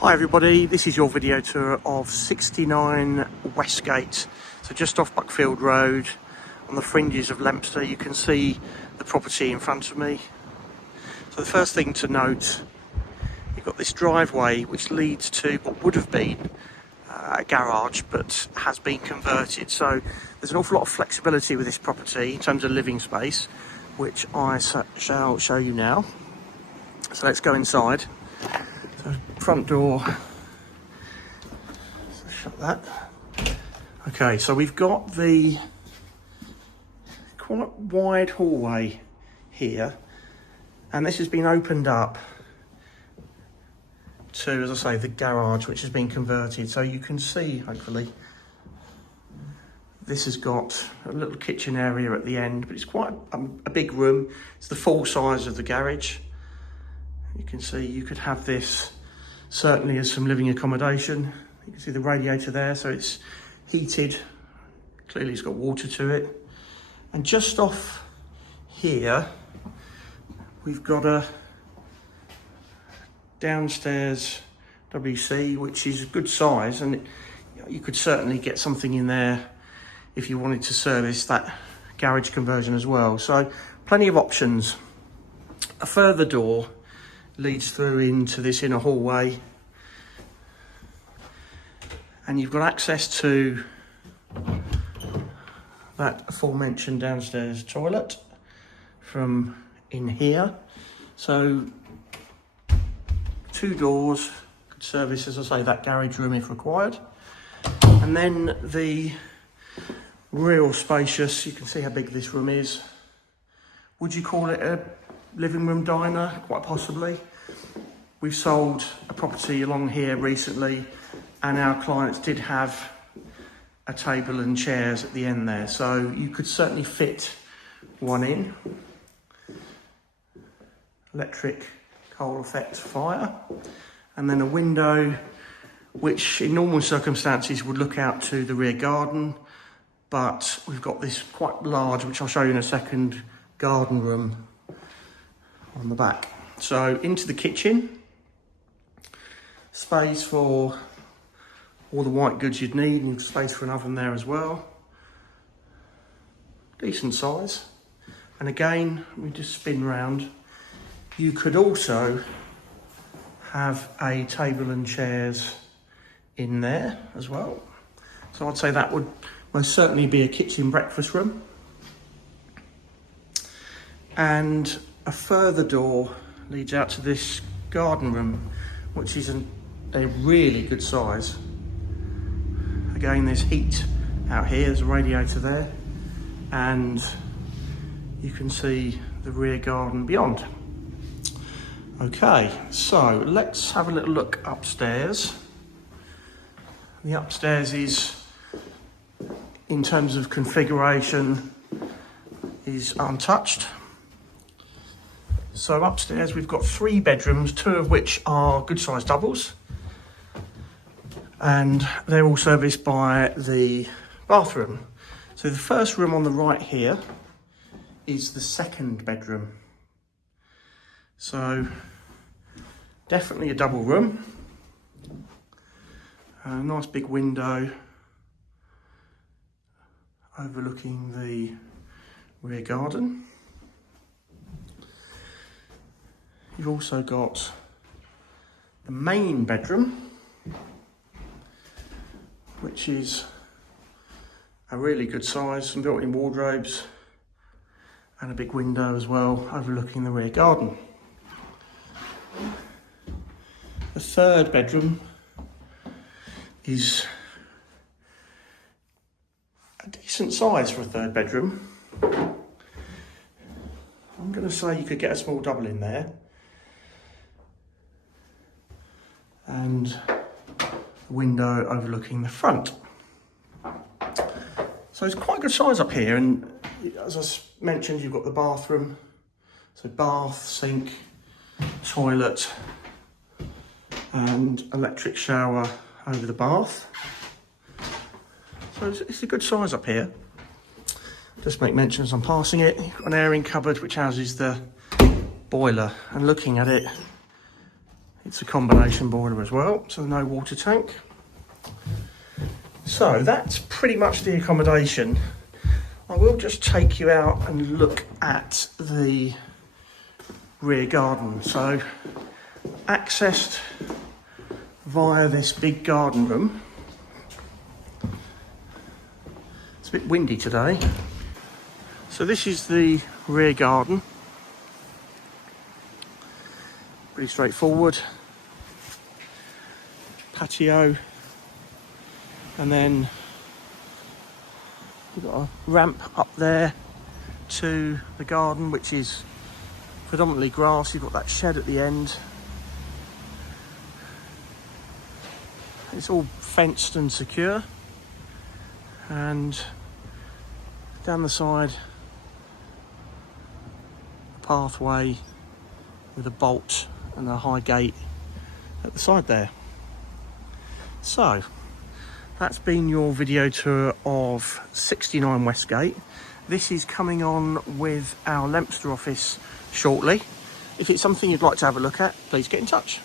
Hi everybody, this is your video tour of 69 Westgate. So just off Buckfield Road on the fringes of Leominster. You can see the property in front of me. So the first thing to note, you've got this driveway which leads to what would have been a garage but has been converted. So there's an awful lot of flexibility with this property in terms of living space, which I shall show you now. So let's go inside. So front door, shut that. Okay, so we've got the quite wide hallway here, and this has been opened up to, as I say, the garage, which has been converted. So you can see, hopefully, this has got a little kitchen area at the end, but it's quite a big room. It's the full size of the garage. You can see you could have this certainly as some living accommodation. You can see the radiator there, so it's heated. Clearly it's got water to it. And just off here, we've got a downstairs WC, which is a good size, and you could certainly get something in there if you wanted to service that garage conversion as well. So plenty of options. A further door leads through into this inner hallway, and you've got access to that aforementioned downstairs toilet from in here. So two doors could service, as I say, that garage room if required. And then the real spacious, you can see how big this room is. Would you call it a living room diner? Quite possibly. We've sold a property along here recently, and our clients did have a table and chairs at the end there, so you could certainly fit one in. Electric coal effect fire, and then a window which in normal circumstances would look out to the rear garden, but we've got this quite large, which I'll show you in a second, garden room on the back. So into the kitchen, space for all the white goods you'd need, and space for an oven there as well. Decent size. And again, let me just spin round. You could also have a table and chairs in there as well. So I'd say that would most certainly be a kitchen breakfast room. And a further door leads out to this garden room, which is a really good size. Again, there's heat out here, there's a radiator there, and you can see the rear garden beyond. Okay, so let's have a little look upstairs. The upstairs is, in terms of configuration, is untouched. So upstairs we've got 3 bedrooms, 2 of which are good sized doubles, and they're all serviced by the bathroom. So the first room on the right here is the second bedroom. So definitely a double room. A nice big window overlooking the rear garden. You've also got the main bedroom, which is a really good size, some built-in wardrobes and a big window as well overlooking the rear garden. The third bedroom is a decent size for a third bedroom. I'm going to say you could get a small double in there. And a window overlooking the front. So it's quite a good size up here, and as I mentioned, you've got the bathroom. So bath, sink, toilet, and electric shower over the bath. So it's a good size up here. Just make mention as I'm passing it, you've got an airing cupboard which houses the boiler, and looking at it, It's a combination boiler as well, so no water tank. So that's pretty much the accommodation. I will just take you out and look at the rear garden. So accessed via this big garden room. It's a bit windy today. So this is the rear garden. Pretty straightforward. Patio, and then we've got a ramp up there to the garden, which is predominantly grass. You've got that shed at the end. It's all fenced and secure, and down the side a pathway with a bolt and a high gate at the side there. So that's been your video tour of 69 Westgate. This is coming on with our Leominster office shortly. If it's something you'd like to have a look at, please get in touch.